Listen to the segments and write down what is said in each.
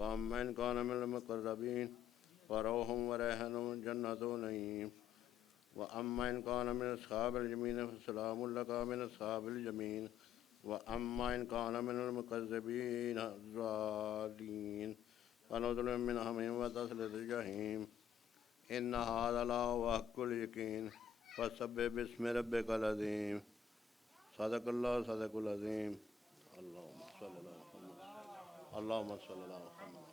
فأما إن كان من المقربين فروح وريحان وجنة نعيم وأما إن كان من أصحاب اليمين فسلام لك من أصحاب اليمين وأما إن كان من المكذبين الضالين فنزل من حميم وتصلية الجحيم إن هذا لهو حق اليقين فسبح باسم ربك العظيم صدق الله صدق العظيم اللهم صل على محمد اللهم صل على محمد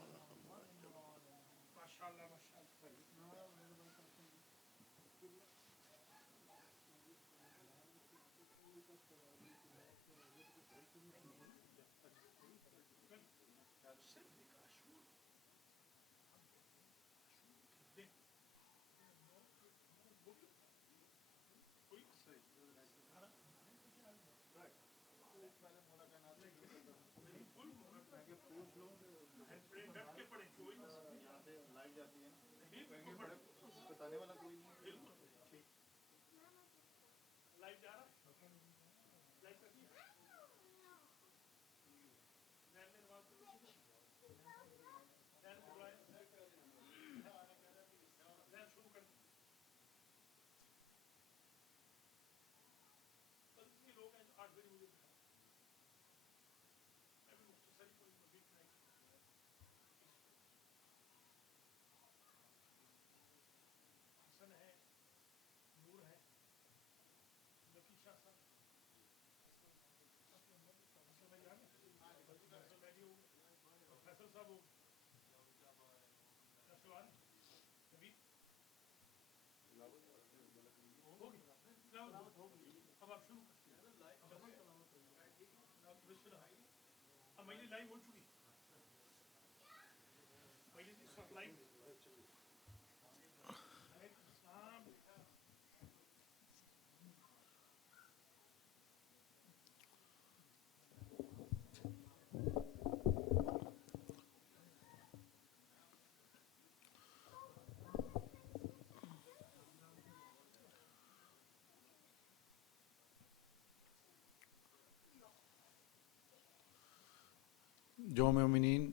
جو مومنین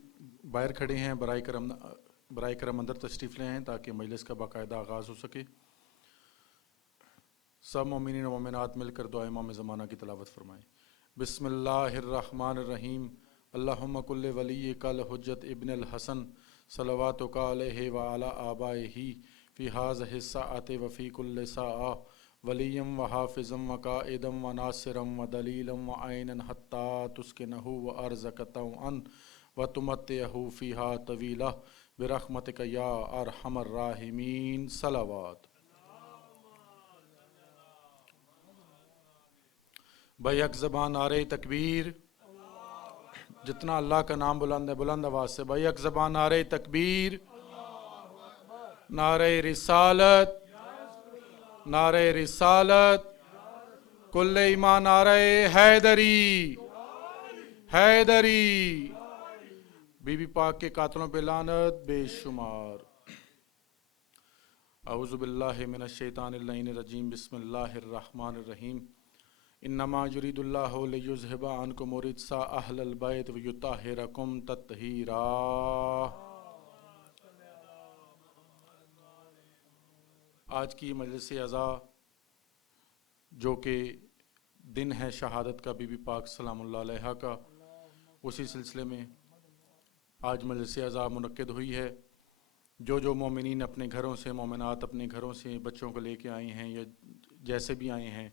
باہر کھڑے ہیں برائے کرم اندر تشریف لے ہیں تاکہ مجلس کا باقاعدہ آغاز ہو سکے. سب مومنین و مومنات مل کر دعا امام زمانہ کی تلاوت فرمائیں. بسم اللہ الرحمن الرحیم. اللہم کل ولیک الحجت ابن الحسن صلواتک علیہ وعلی آبائہ فی ہذہ الساعۃ وفی کل ساعۃ ولیم وحافظا وقائدا وناصرا ودلیلا وعینا حتی تسکنہ وارزق طوعا وتمتعہ فیہا طویلا برحمتک یا ارحم الراحمین. صلوات. بیک زبان نعرہ تکبیر. جتنا اللہ کا نام بلند ہے بلند آواز سے بیک زبان نعرہ تکبیر، نعرہ رسالت، نعرہ رسالت، کل ایمان نعرہ حیدری، حیدری. بی بی پاک کے قاتلوں پہ لعنت بے شمار. اعوذ باللہ من الشیطان اللعین الرجیم. بسم اللہ الرحمن الرحیم. انما یرید اللہ لیذھب عنکم الرجس اہل البیت ویطہرکم تطہیرا. آج کی مجلس عزا جو کہ دن ہے شہادت کا بی بی پاک سلام اللہ علیہا کا، اسی سلسلے میں آج مجلس عزا منعقد ہوئی ہے. جو مومنین اپنے گھروں سے، مومنات اپنے گھروں سے بچوں کو لے کے آئے ہیں یا جیسے بھی آئے ہیں،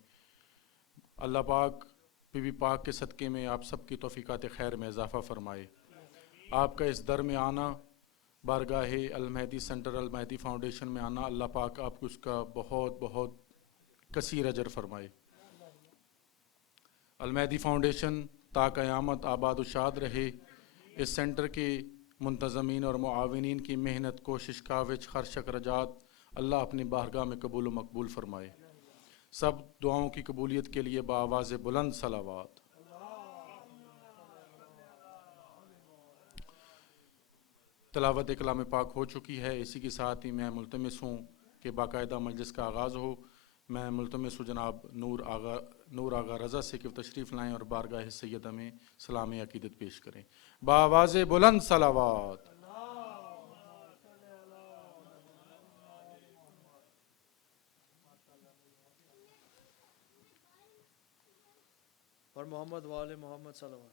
اللہ پاک بی بی پاک کے صدقے میں آپ سب کی توفیقات خیر میں اضافہ فرمائے. آپ کا اس در میں آنا، بارگاہ المہدی سینٹر المہدی فاؤنڈیشن میں آنا، اللہ پاک آپ کو اس کا بہت بہت کثیر اجر فرمائے. المہدی فاؤنڈیشن تا قیامت آباد و شاد رہے. اس سینٹر کے منتظمین اور معاونین کی محنت، کوشش، کاوش، خرچ، اخراجات اللہ اپنی بارگاہ میں قبول و مقبول فرمائے. سب دعاؤں کی قبولیت کے لیے بآواز بلند صلوات. تلاوت کلام پاک ہو چکی ہے. اسی کے ساتھ ہی میں ملتمس ہوں کہ باقاعدہ مجلس کا آغاز ہو. میں ملتمس ہوں جناب نور آغا رضا سے کہ وہ تشریف لائیں اور بارگاہ سیدہ میں سلام عقیدت پیش کریں. بآواز بلند صلوات. اور محمد وآل محمد صلوات.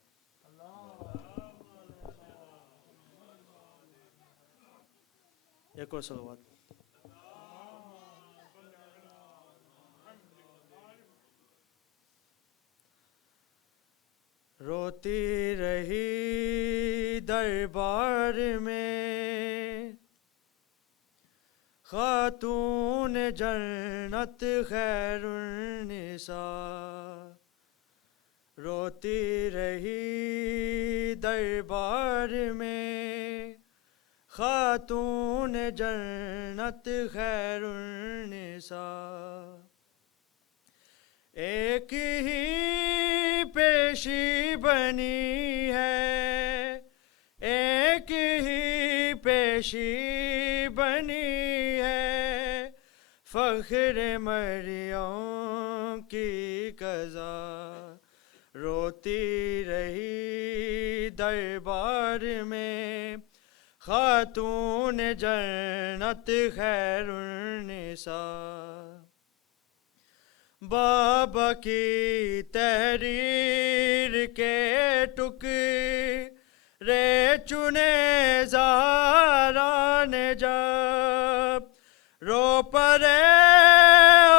ایک اور صلوات. روتی رہی دربار میں خاتون جنت خیر النساء. روتی رہی دربار میں خاتون جنت خیر النساء. ایک ہی پیشی بنی ہے، ایک ہی پیشی بنی ہے، فخر مریم کی قضا. روتی رہی دربار میں خاتون جنت خیر النساء. بابا کی تحریر کے ٹکڑے چنے زہرا نے جب رو پڑے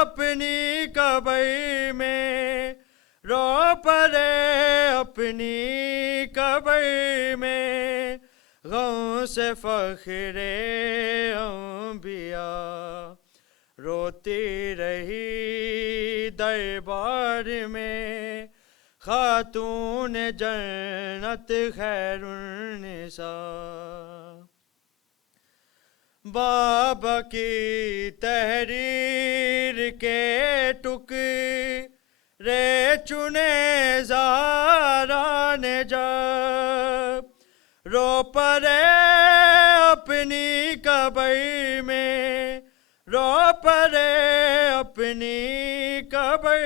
اپنی قبر میں، رو پڑے اپنی قبر میں، غم سے فخر انبیاء. روتی رہی دربار میں خاتون جنت خیر النساء. بابا کی تحریر کے ٹکڑے چنے زہرا نے جب رو پڑے اپنی قبر میں، رو پڑے اپنی قبر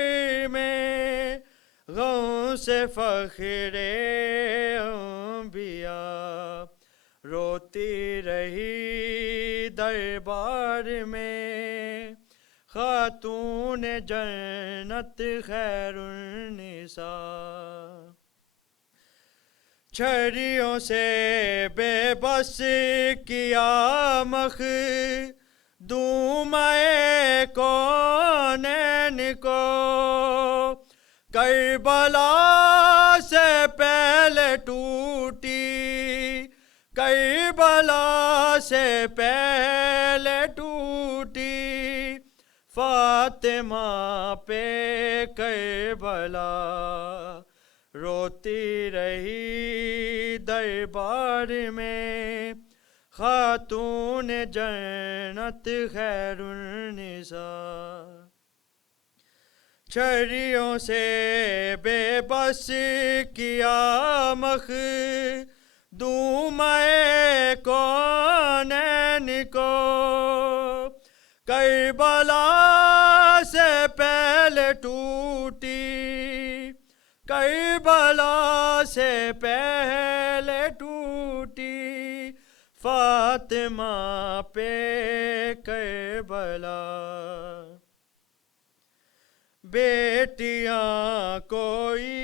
میں، غم سے فخر انبیاء. روتی رہی دربار میں خاتون جنت خیر النساء. چھڑیوں سے بے بس کیا مخدومِ کونین کو، کربلا سے پہلے ٹوٹی، کربلا سے پہلے ٹوٹی، فاطمہ پہ کربلا. روتی رہی دربار میں خاتون جنت خیر النساء. چھڑیوں سے بے بس کیا مخدومِ کونین کو، کربلا سے پہلے ٹوٹی، کربلا سے پہلے ٹوٹی، فاطمہ پہ کربلا. بیٹیاں کوئی،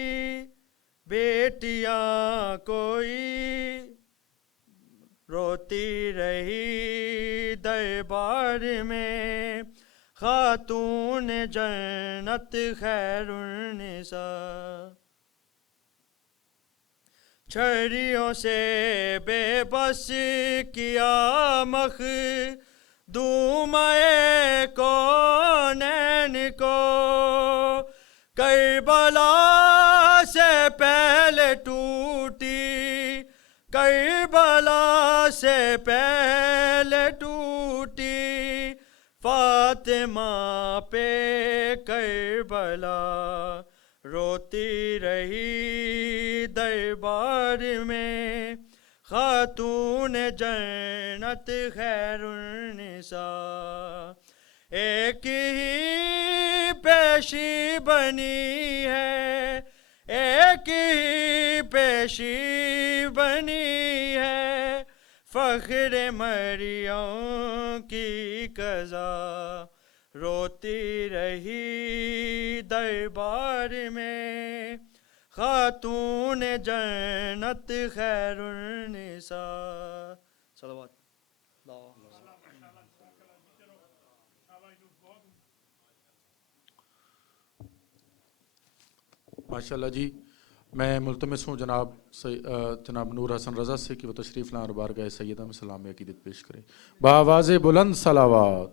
بیٹیاں کوئی روتی رہی دربار میں خاتون جنت خیر النساء. چھڑیوں سے بے بس کیا مخدومِ کونین کو، کربلا سے پہلے ٹوٹی، کربلا سے پہلے ٹوٹی، فاطمہ پہ کربلا. روتی رہی دربار میں خاتون جنت خیر النساء. ایک ہی پیشی بنی ہے، ایک ہی پیشی بنی ہے، فخر مریم کی قضا. روتی رہی دربار میں خاتون جنت خیر النساء صلوات اللہ. ماشاء اللہ جی. میں ملتمس ہوں جناب نور حسن رضا سے کہ وہ تشریف لائیں اور بارگاہ سیدہ میں سلام عقیدت پیش کریں. بآواز بلند صلوات.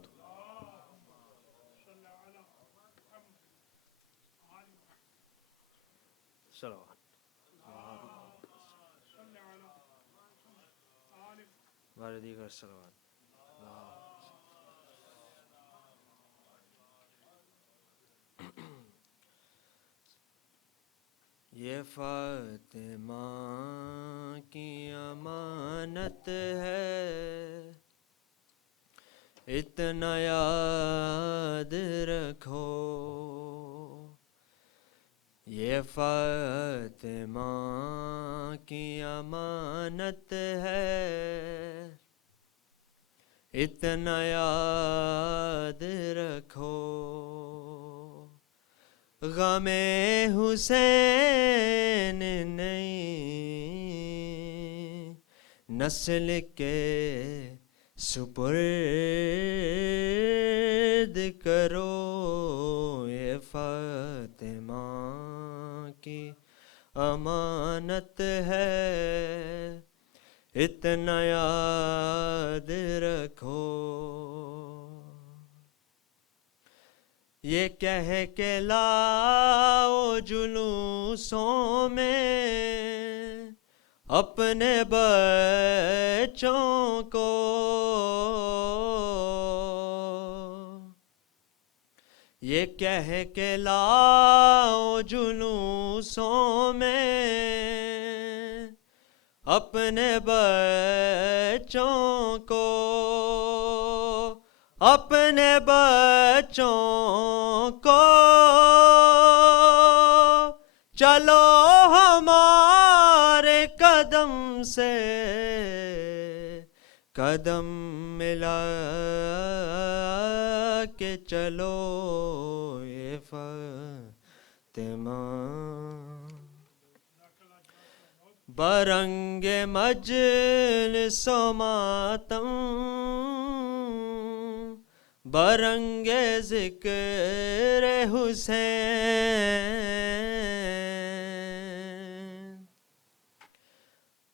صلوات. ہمارے دیگر صلوات. یہ فاطمہ کی امانت ہے، اتنا یاد رکھو. یہ فاطمہ کی امانت ہے، اتنا یاد رکھو. غم حسین نئی نسل کے سپرد کرو. یہ فاطمہ کی امانت ہے، اتنا یاد رکھو. یہ کہہ کے لاؤ جلوسوں میں اپنے بچوں کو، یہ کہہ کے لاؤ جلوسوں میں اپنے بچوں کو، اپنے بچوں کو. چلو ہمارے قدم سے قدم ملا کے چلو. یہ فاطمہ برنگ مجلس و ماتم، برنگ ذکر حسین،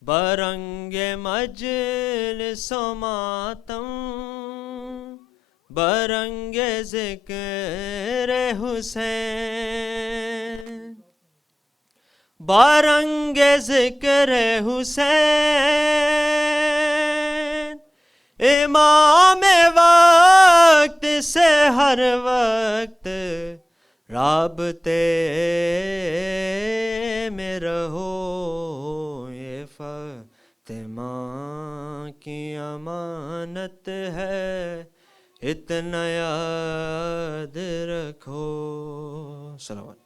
برنگ مجلس و ماتم، برنگ ذکر حسین، برنگ ذکر حسین. امام وقت سے ہر وقت رابطے میں رہو. یہ فاطمہ کی امانت ہے، اتنا یاد رکھو. صلوات.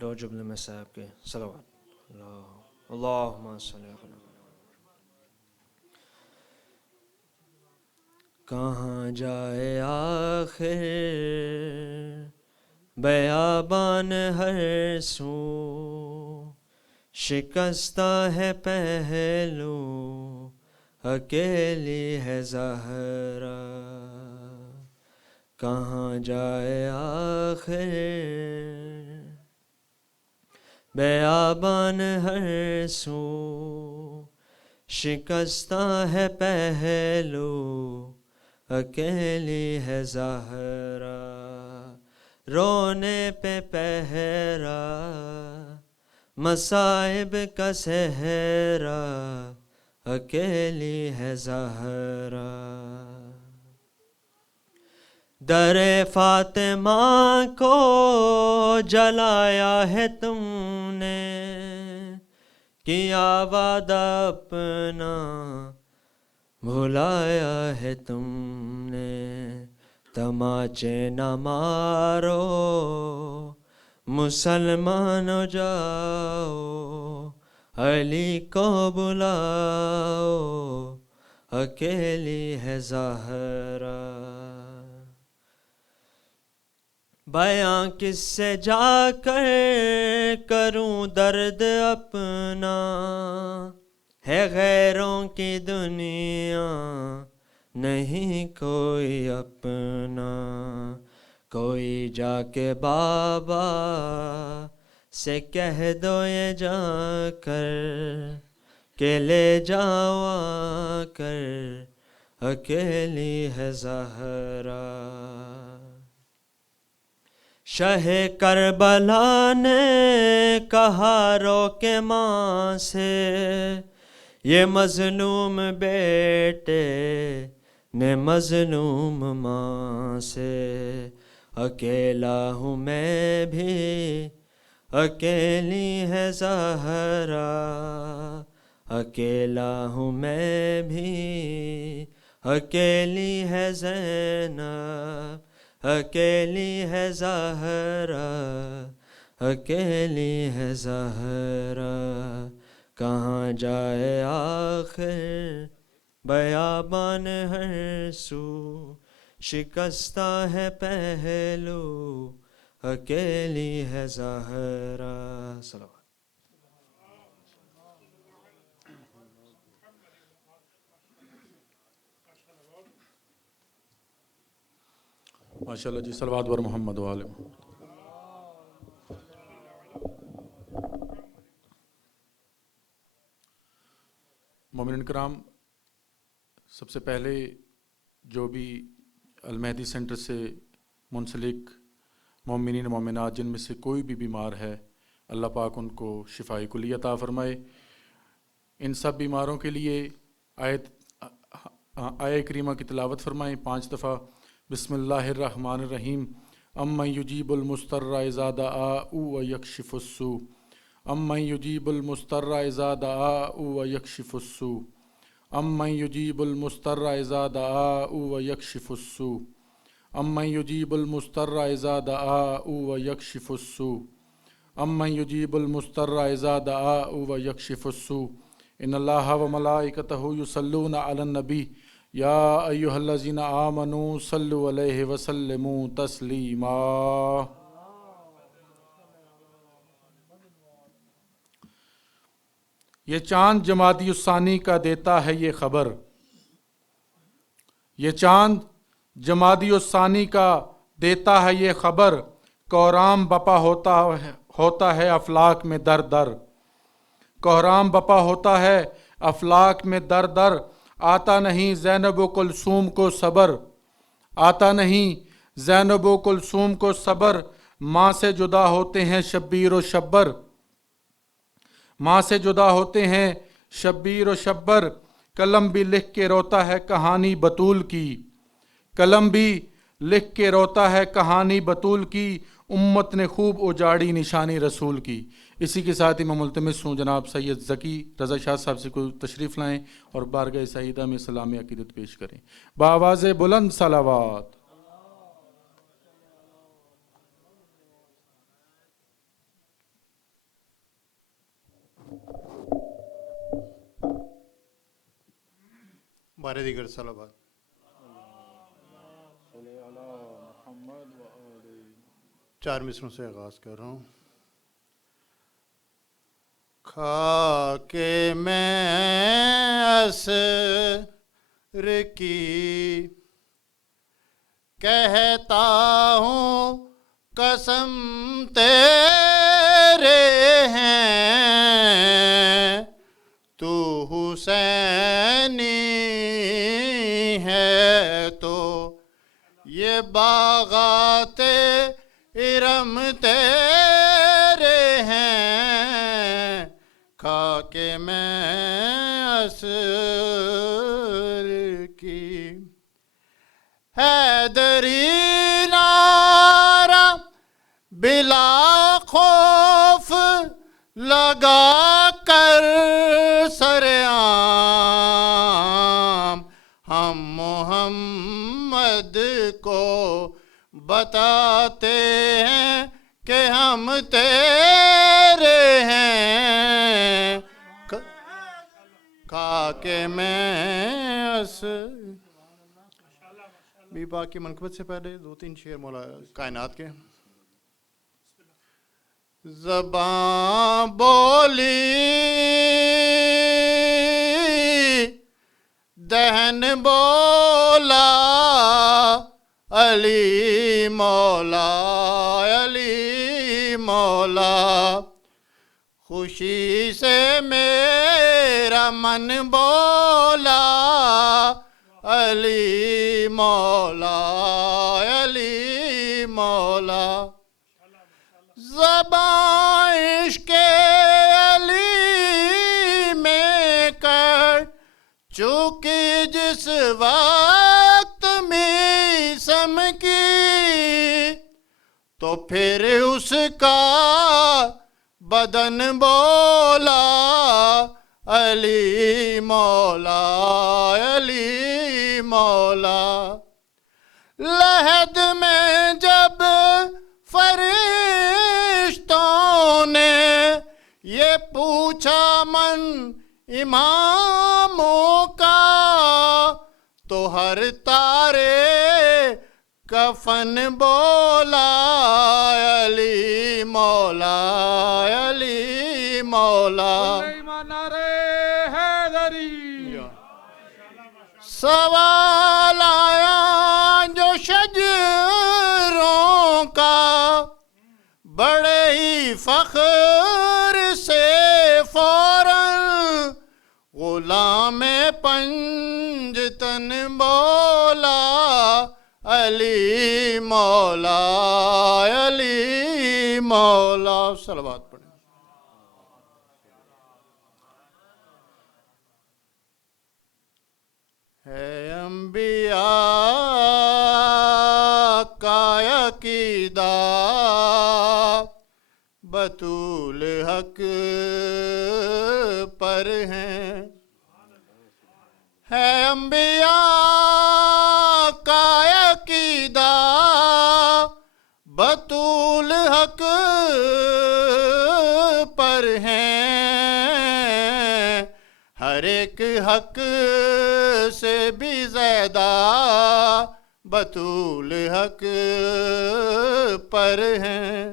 دو جملے میں صاحب کے صلوات. اللہم صلی اللہ علیہ. کہاں جائے آخر بیابان ہر سو، شکستہ ہے پہلو اکیلی ہے زہرا. کہاں جائے آخر بیابان ہر سو، شکستہ ہے پہلو اکیلی ہے زہرا. رونے پہ پہرا مصائب کا صحرا، اکیلی ہے زہرا. در فاطمہ کو جلایا ہے تم نے، کیا وعدہ اپنا بھلایا ہے تم نے. تماچے نہ مارو مسلمان ہو جاؤ، علی کو بلاؤ اکیلی ہے زہرا. بیاں کس سے جا کر کروں درد اپنا، ہے غیروں کی دنیا نہیں کوئی اپنا، کوئی جا کے بابا سے کہہ دو یہ جا کر کہ لے جاؤ آ کر اکیلی ہے زہرا۔ شہ کربلا نے کہا رو کے ماں سے، یہ مظلوم بیٹے نے مظلوم ماں سے، اکیلا ہوں میں بھی اکیلی ہے زہرا، اکیلا ہوں میں بھی اکیلی ہے زینب، اکیلی ہے زہرا، اکیلی ہے زہرا۔ کہاں جائے آخر بیابان ہر سو، شکستہ ہے پہلو اکیلی ہے زہرا۔ صلوات۔ ماشاءاللہ جی، صلوات بر محمد و آل محمد۔ مومنین کرام، سب سے پہلے جو بھی المہدی سینٹر سے منسلک مومنین مومنات جن میں سے کوئی بھی بیمار ہے، اللہ پاک ان کو شفائے کلی عطا فرمائے۔ ان سب بیماروں کے لیے آیت کریمہ کی تلاوت فرمائیں 5 دفعہ۔ بسم اللہ الرحمن الرحیم۔ امن یجیب المضطر اذا دعاء ویکشف السوء، امن یجیب المضطر اذا دعاء ویکشف السوء، امن یجیب المضطر اذا دعاء ویکشف السوء، امن یجیب المضطر اذا دعاء ویکشف السوء، امن یجیب المضطر اذا دعاء ویکشف السوء۔ ان اللہ وملائکتہ یصلون علی النبی یا ایہا الذین آمنوا صلوا علیہ وسلموا تسلیما۔ یہ چاند جمادی الثانی کا دیتا ہے یہ خبر، یہ چاند جمادی الثانی کا دیتا ہے یہ خبر، کوہرام بپا ہوتا ہے افلاک میں در در، کوہرام بپا ہوتا ہے افلاک میں در در، آتا نہیں زینب و کلثوم کو صبر، آتا نہیں زینب و کلثوم کو صبر، ماں سے جدا ہوتے ہیں شبیر و شبر، ماں سے جدا ہوتے ہیں شبیر و شبر، قلم بھی لکھ کے روتا ہے کہانی بطول کی، قلم بھی لکھ کے روتا ہے کہانی بطول کی، امت نے خوب اجاڑی نشانی رسول کی۔ اسی کے ساتھ ہی میں ملتمس ہوں جناب سید ذکی رضا شاہ صاحب سے کوئی تشریف لائیں اور بارگاہ سعیدہ میں سلام عقیدت پیش کریں بآواز بلند صلوات۔ بارے دیگر صلوات۔ چار مصروں سے آغاز کر رہا ہوں۔ خاک میں اسر کی کہتا ہوں قسم تیرے ہیں، تو حسینی ہے تو یہ باغات ارم تیرے ہیں، خاک میں اسر کی حیدری نعرہ بلا خوف لگا کر سرعام ہم محمد کو بتاتے ہیں کہ ہم تیرے ہیں، خاک میں بی پاک کی منقبت سے پہلے 2-3 شعر مولا کائنات کے۔ زباں بولی دہن بولا علی مولا علی مولا خوشی سے میرا من بولا علی مولا علی مولا زبان عشق علی میں کر چکی جس وقت میسم کی تو پھر اس کا بدن بولا علی مولا علی مولا لحد میں جب فرشتوں نے یہ پوچھا من اماموں کا تو ہر تارے کفن بولا علی مولا علی مولا سوال آیا جو شجروں کا بڑے ہی فخر سے فوراً غلام پنجتن بولا علی مولا علی مولا صلوات پڑھیں ہے انبیاء کا عقیدہ بطول حق پر ہیں ہے انبیاء کا عقیدہ بطول حق پر ہیں ہر ایک حق سے بھی زیادہ بطول حق پر ہیں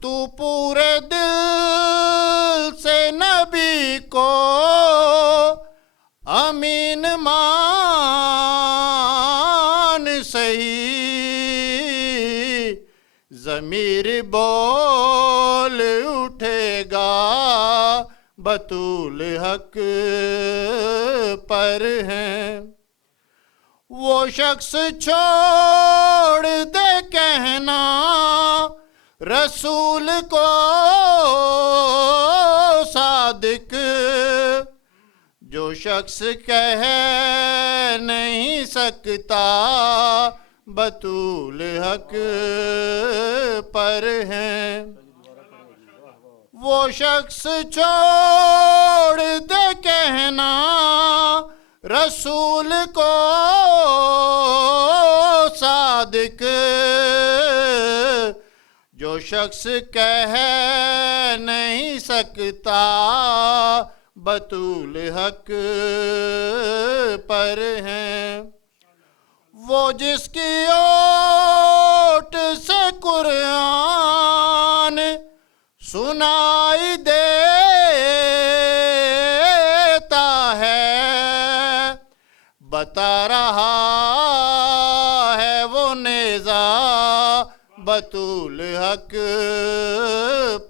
تو پورے دل سے نبی کو امین مان صحیح ضمیر بول اٹھے گا بطول حق پر ہیں وہ شخص چھوڑ دے کہنا رسول کو صادق جو شخص کہہ نہیں سکتا بطول حق پر ہیں وہ شخص چھوڑ دے کہنا رسول کو صادق جو شخص کہہ نہیں سکتا بطول حق پر ہیں وہ جس کی اوٹ سے قرآن سنائی دیتا ہے بتا رہا ہے وہ نیزہ بطول حق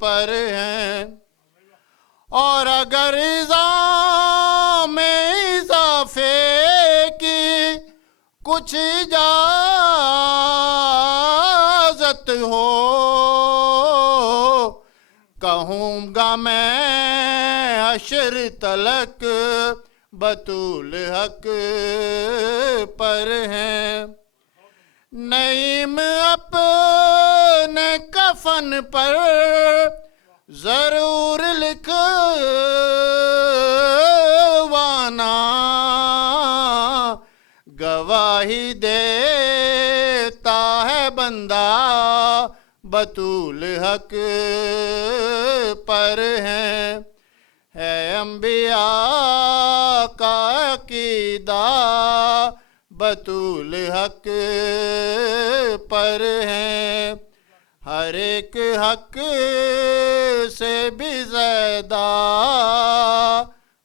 پر ہیں اور اگر اضافے میں اضافے کی کچھ اجازت ہو کہوں گا میں حشر تلک بطول حق پر ہیں نعیم اپنے کفن پر ضرور لکھوانا گواہی دیتا ہے بندہ بطول حق پر ہیں ہے انبیاء کا عقیدہ بطول حق پر ہیں ہر ایک حق سے بھی زیادہ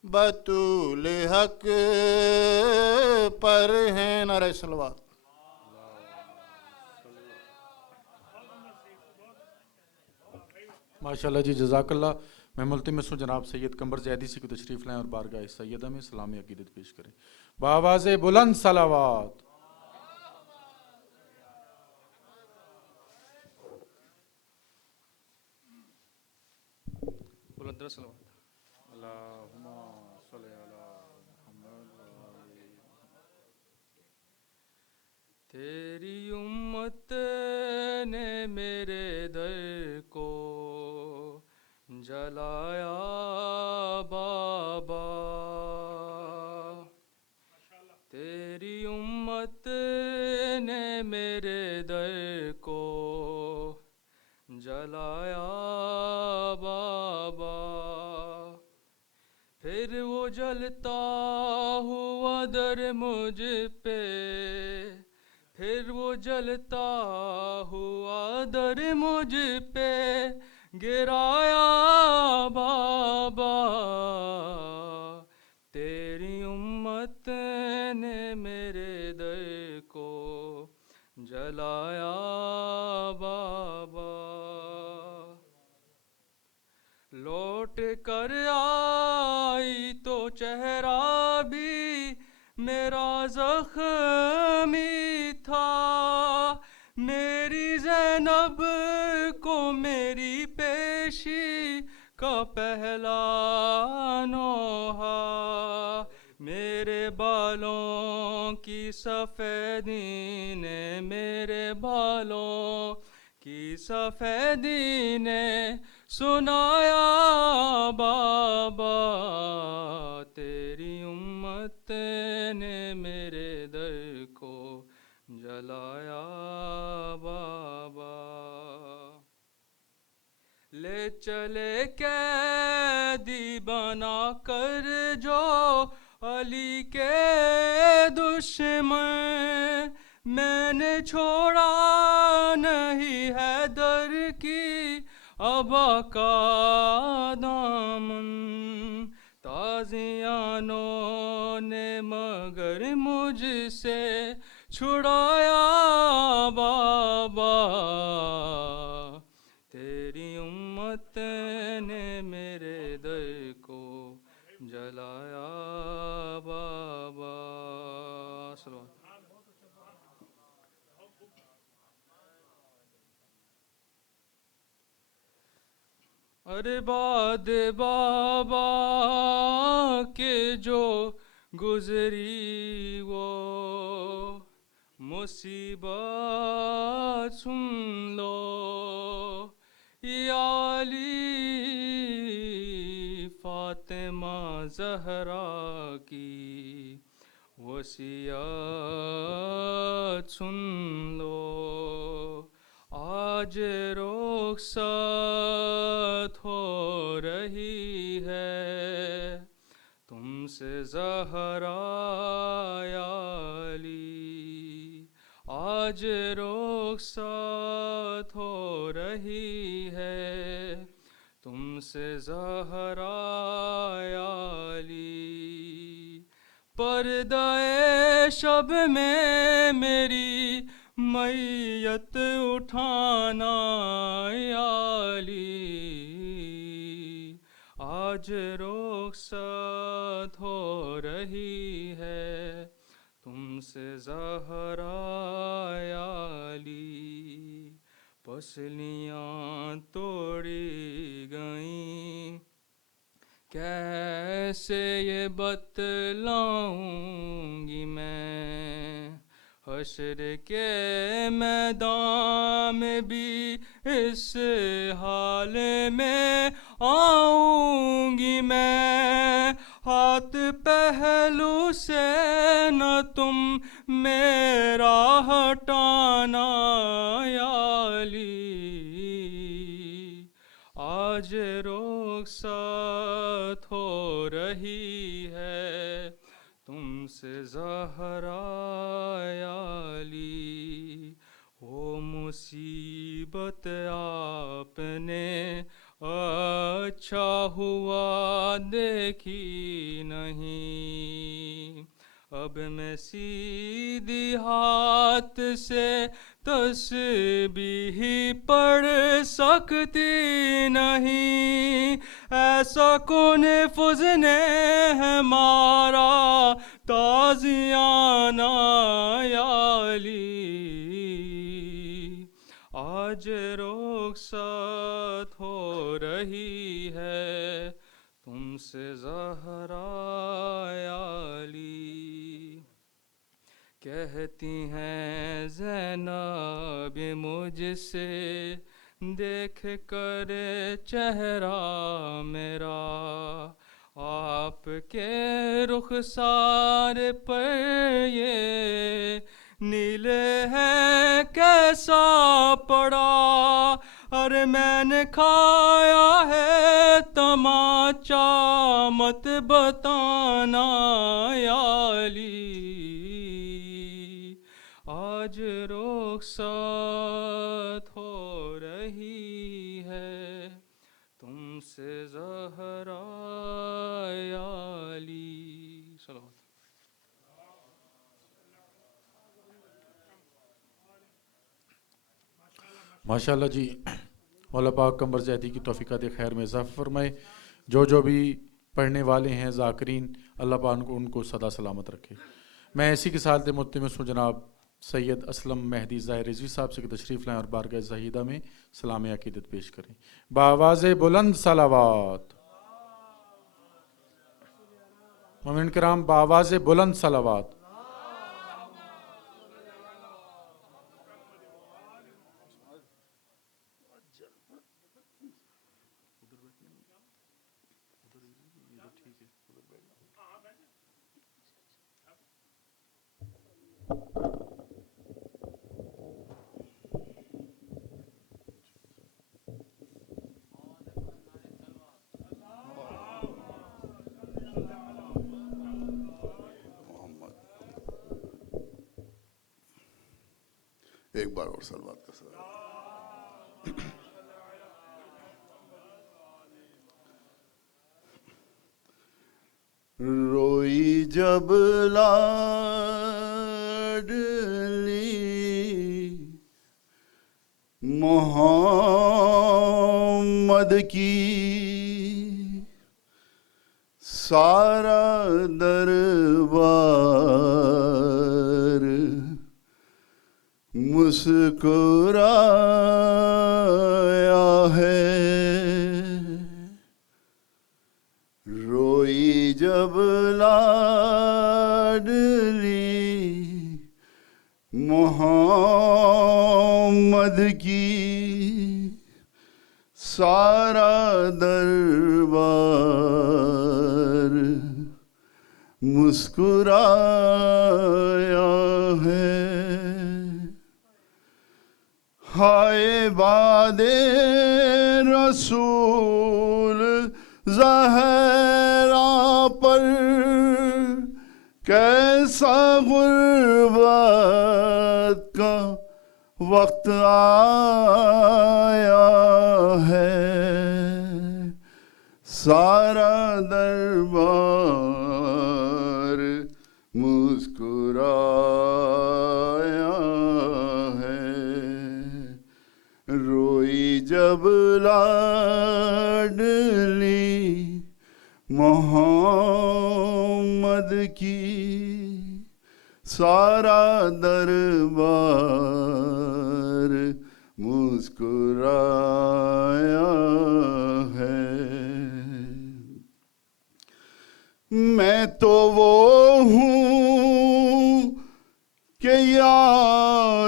بطول حق پر ہیں. نعرہ صلوات. ماشاءاللہ جی، جزاک اللہ. میں ملتمس ہوں جناب سید قمر زیدی سے کو تشریف لائیں اور بارگاہ سیدہ میں سلام عقیدت پیش کریں. بآواز بلند صلوات. بلند صلوات. اللہم صلی علی محمد و آل تیری امت نے میرے در کو جلایا بابا، تیری امت نے میرے در کو جلایا بابا، پھر وہ جلتا ہوا در مجھ پہ، پھر وہ جلتا ہوا در مجھ پہ گرایا بابا، تیری امت نے میرے در کو جلایا بابا. لوٹ کر آئی تو چہرہ بھی میرا زخمی تھا، میری زینب کو میری پیشی کا پہلا نوحہ، میرے بالوں کی سفیدی نے، میرے بالوں کی سفیدی نے سنایا بابا، تیری امت نے میرے در کو جلایا بابا. لے چلے قیدی بنا کر جو علی کے دشمن، میں نے چھوڑا نہیں حیدر کی ابا کا دامن، تازیانوں نے مگر مجھ سے چھڑایا بابا، تیری امت نے میرے در کو جلایا بابا. صلوات. ارے باد بابا کے جو گزری وہ مصیبت سن لو، یا علی فاطمہ زہرا کی وصیت سن لو، آج رخصت ہو رہی ہے تم سے زہرا یا علی، آج رخصت ہو رہی ہے تم سے زہرا یا علی، پردہ شب میں میری میت اٹھانا یا علی، آج رخصت ہو رہی ہے تم سے زہرا یا علی، پسلیاں توڑی گئیں کیسے یہ بتلاؤں گی میں، حشر کے میدان میں بھی اس حال میں آؤں گی میں، ہاتھ پہلو سے نہ تم میرا ہٹانا یا علی، آج رخصت ہو رہی ہے تم سے زہرا یا علی، وہ مصیبت آپ نے اچھا ہوا دیکھی نہیں، اب میں سیدھی ہاتھ سے تسبیح پڑھ سکتی نہیں، ایسا کون فضن ہے مارا تازیانہ یا علی، آج رخصت ہو رہی ہے تم سے زہرا یا علی، کہتی ہیں زینب مجھ سے دیکھ کر چہرہ میرا، آپ کے رخسار پر یہ نیلے ہے کیسا پڑا، ارے میں نے کھایا ہے تماچا مت بتانا یا علی، آج رخصت ہو رہی ہے تم سے زہرا یا علی، صلوات۔ ماشاءاللہ جی، مولا پاک کمبر زیدی کی توفیقات خیر میں اضافہ فرمائے، جو بھی پڑھنے والے ہیں ذاکرین، اللہ پاک ان کو سدا سلامت رکھے۔ میں اسی کے ساتھ ملتمس ہوں جناب سید اسلم مہدی ظاہر رضوی صاحب سے کہ تشریف لائیں اور بارگاہ زاہدہ میں سلام عقیدت پیش کریں، بآواز بلند صلوات۔ مومنین کرام بآواز بلند صلوات۔ ایک بار اور صلوات کا سلام۔ روئی جب لاڈلی محمد کی، سارا دربار مسکرایا ہے، روئی جب لاڈلی محمد کی، سارا دربار مسکرایا ہے، ہائے باد رسول زہرا پر کیسا غربت کا وقت آیا ہے، سارا دربار مسکرایا ہے، روئی جب لاڈلی محمد کی، سارا دربار مسکرایا ہے، میں تو وہ ہوں کہ یا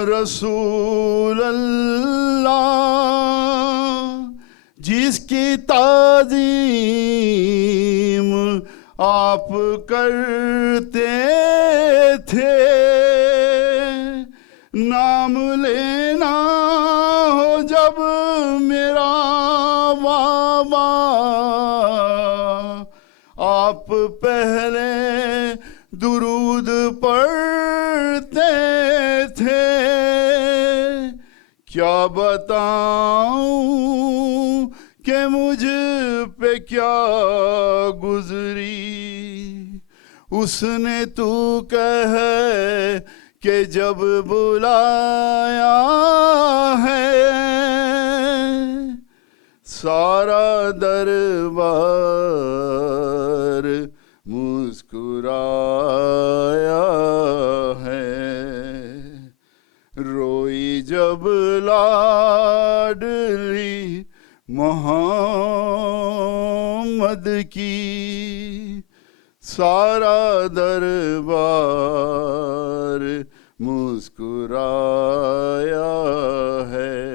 رسول اللہ جس کی تعظیم آپ کرتے تھے، نام لینا ہو جب میرا بابا آپ پہلے درود پڑھتے تھے، کیا بتاؤں کہ مجھ پہ کیا گزری، اس نے تو کہہ کہ جب بلایا ہے سارا دربار مسکرایا ہے، روئی جب لاڈلی محمد کی سارا دربار مسکرایا ہے۔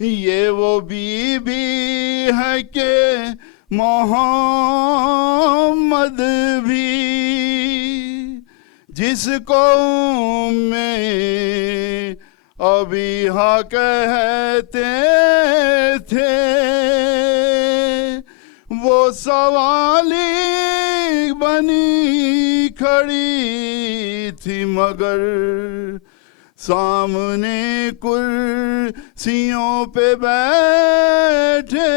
یہ وہ بی بی ہے کہ محمد بھی جس قوم میں ابھی ہاں کہتے تھے، وہ سوالی بنی کھڑی تھی مگر سامنے کرسیوں پہ بیٹھے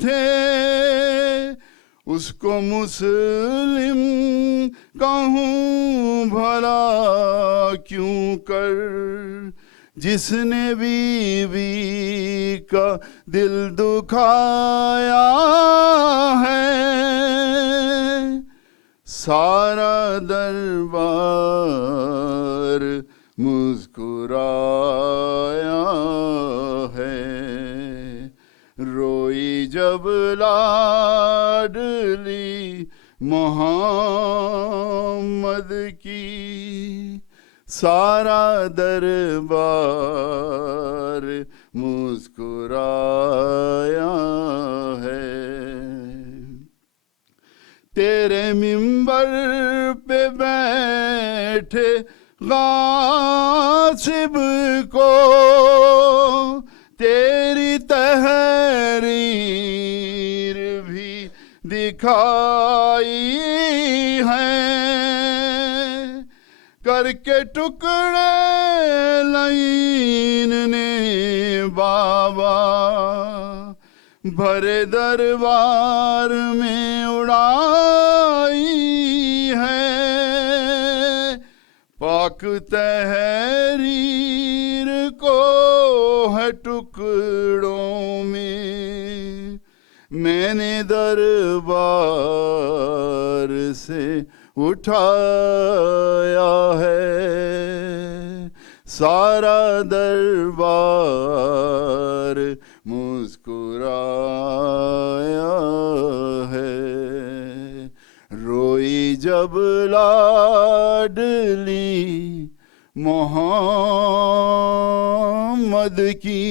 تھے، اس کو مسلم کہوں بھلا کیوں کر، جس نے بیوی کا دل دکھایا ہے سارا دربار مسکرایا ہے، روئی جب لاڈلی محمد کی سارا دربار مسکرایا ہے۔ تیرے منبر پہ بیٹھے غاصب کو تیری تحریر بھی دکھائی ہے، کر کے ٹکڑے لعین نے بابا بھرے دربار میں اڑائی ہے، پاک تحریر کو ہے ٹکڑوں میں نے دربار سے اٹھایا ہے، سارا دربار مسکرایا ہے، روئی جب لاڈلی محمد کی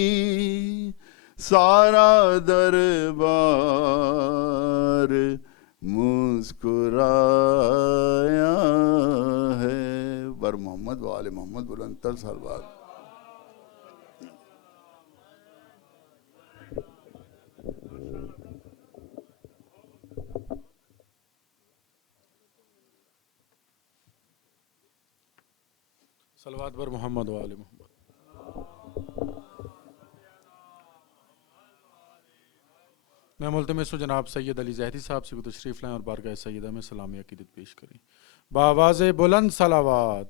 سارا دربار مسکرایا ہے۔ بر محمد و آل محمد بلند تر صلوات۔ صلوات بر محمد و آل محمد۔ میں ملتمس ہوں جناب سید علی زیدی صاحب سے تشریف لائیں اور بارگاہ سیدہ میں سلامی عقیدت پیش کریں بآواز بلند صلوات۔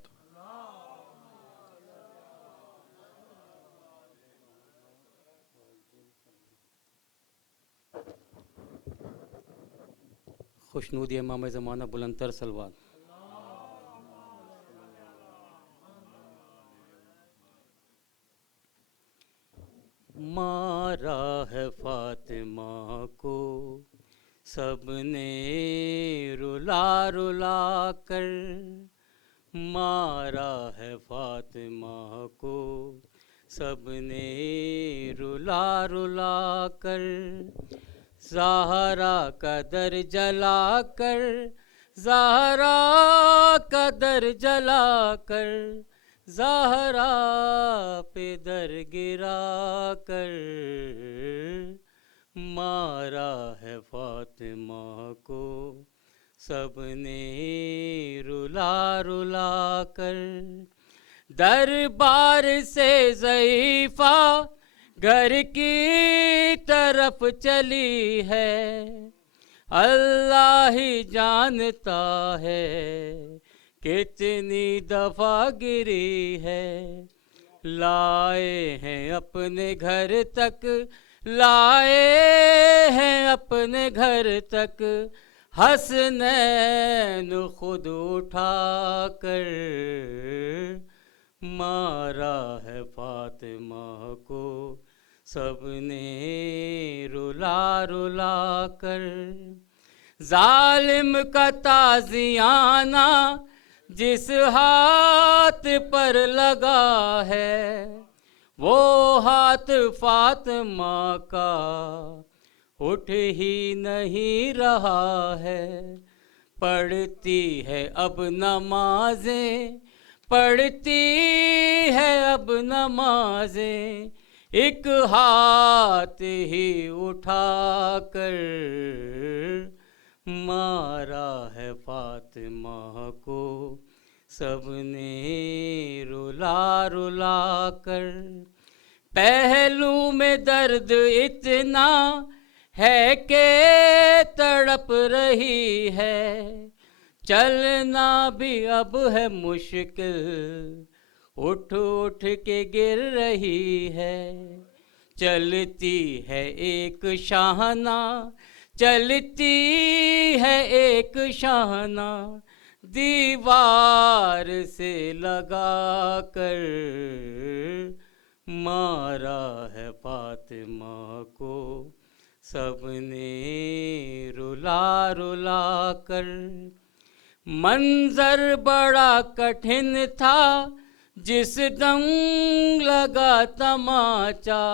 خوشنود امام زمانہ بلند تر صلوات۔ مارا ہے فاطمہ کو سب نے رلا رلا کر، مارا ہے فاطمہ کو سب نے رلا رلا کر، زہرا کا در جلا کر، زہرا کا در جلا کر، زہرا پہ در گرا کر، مارا ہے فاطمہ کو سب نے رلا رلا کر، دربار سے ضعیفہ گھر کی طرف چلی ہے، اللہ ہی جانتا ہے کتنی دفعہ گری ہے، لائے ہیں اپنے گھر تک، لائے ہیں اپنے گھر تک، حسنین خود اٹھا کر، مارا ہے فاطمہ کو سب نے رلا رلا کر، ظالم کا تازیانہ جس ہاتھ پر لگا ہے، وہ ہاتھ فاطمہ کا اٹھ ہی نہیں رہا ہے، پڑھتی ہے اب نمازیں، پڑھتی ہے اب نمازیں، ایک ہاتھ ہی اٹھا کر، مارا ہے فاطمہ کو سب نے رلا رلا کر، پہلو میں درد اتنا ہے کہ تڑپ رہی ہے، چلنا بھی اب ہے مشکل، اٹھ اٹھ کے گر رہی ہے، چلتی ہے ایک شاہنہ، چلتی ہے ایک شاہنہ، دیوار سے لگا کر، مارا ہے فاطمہ کو سب نے رلا رلا کر، منظر بڑا کٹھن تھا جس دم لگا تماچا،